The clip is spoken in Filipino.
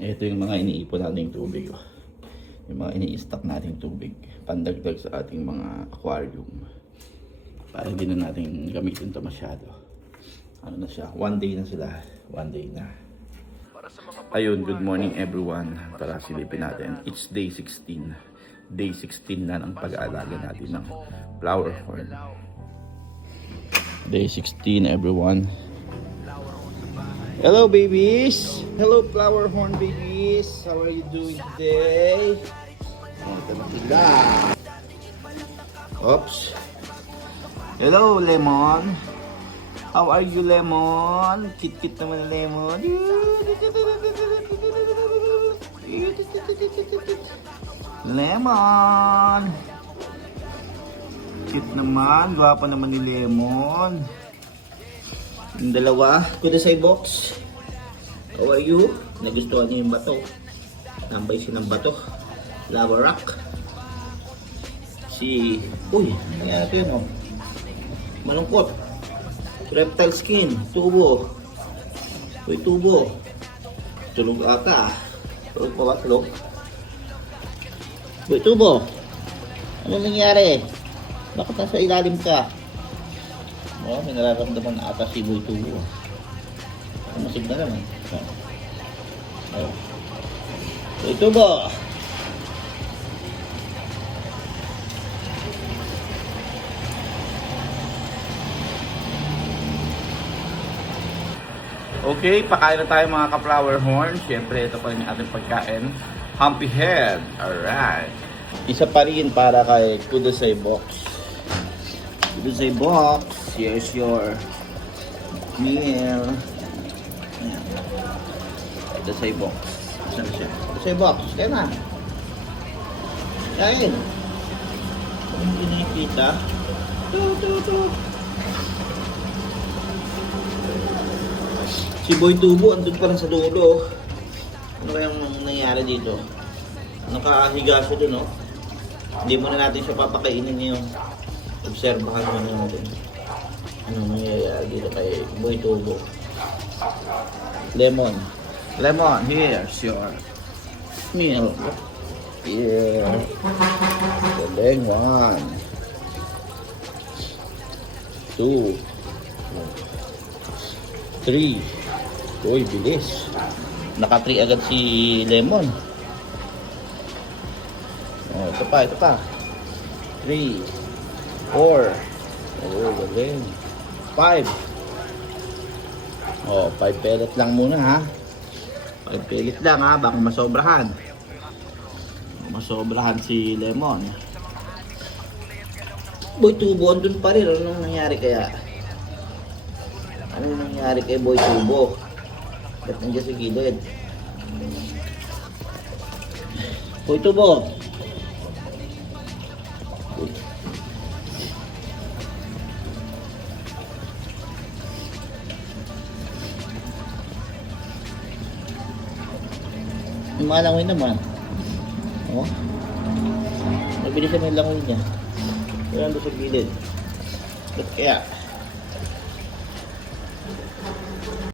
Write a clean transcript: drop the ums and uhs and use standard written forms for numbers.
Ito yung mga iniipon nating tubig. Oh. Yung mga ini-stock nating tubig. Pandagdag sa ating mga aquarium. Para hindi na natin gamitin ito masyado. Ano na siya? 1 day na sila. 1 day na. Ayun, good morning everyone. Tara silipin natin. It's day 16. Day 16 na ng pag-aalaga natin ng flower horn. Day 16 everyone. Hello babies! Hello flower horn babies! How are you doing today? Ito na sila. Oops. Hello Lemon! How are you Lemon? Kit-kit naman na Lemon. Lemon! Cute naman. Gwapo naman ni Lemon. Yung dalawa, Kudasai box. How are you? Nagustuhan niyo yung bato. Tambay siya ng bato. Lava rock. Uy, nangyari ko yun oh. Malungkot. Reptile skin. Tubo. Uy, tubo. Tulog ata. Tulog pa ba? Tulog? Uy, tubo. Ano nangyari? Bakit nasa ilalim ka? Oh, may nararamdaman na ata si Boy Tubo. Masig na naman. Oh. Boy Tubo! Okay, pakain na tayo mga ka-flower horn. Siyempre, ito pa rin yung ating pagkain. Humpy head. Alright. Isa pa rin para kay Kudasai box. Kudasai box. Here's your meal. Kudasai box. Saan siya? Kudasai box. Kaya na. Kain. Hindi nakikita. Si Boy Tubo, andun pa rin sa dulo. Ano kayang nangyari dito? Nakahiga siya dun, no? Hindi muna natin siya papakainin ngayon. Obserbahan muna natin. Ano nangyayari dito kay Boy Tubo. Lemon. Lemon, here's your meal. Here. Galing, 1 2 3. Uy, bilis. Naka-3 agad si Lemon. Oh, ito pa, ito pa. 3 4. Oh, galing. 5. Oh, 5 pellet lang muna ha. 5 pellet lang ha, baka masobrahan. Masobrahan si Lemon. Boy Tubo, andun pa rin. Anong nangyari kaya? Ano nangyari kay Boy Tubo? Ba't nandiyan sa gilid? Boy Tubo! Yung mga langoy naman. Oh. Nabilis naman yung langoy niya. Pero nandun sa gilid. Ba't kaya?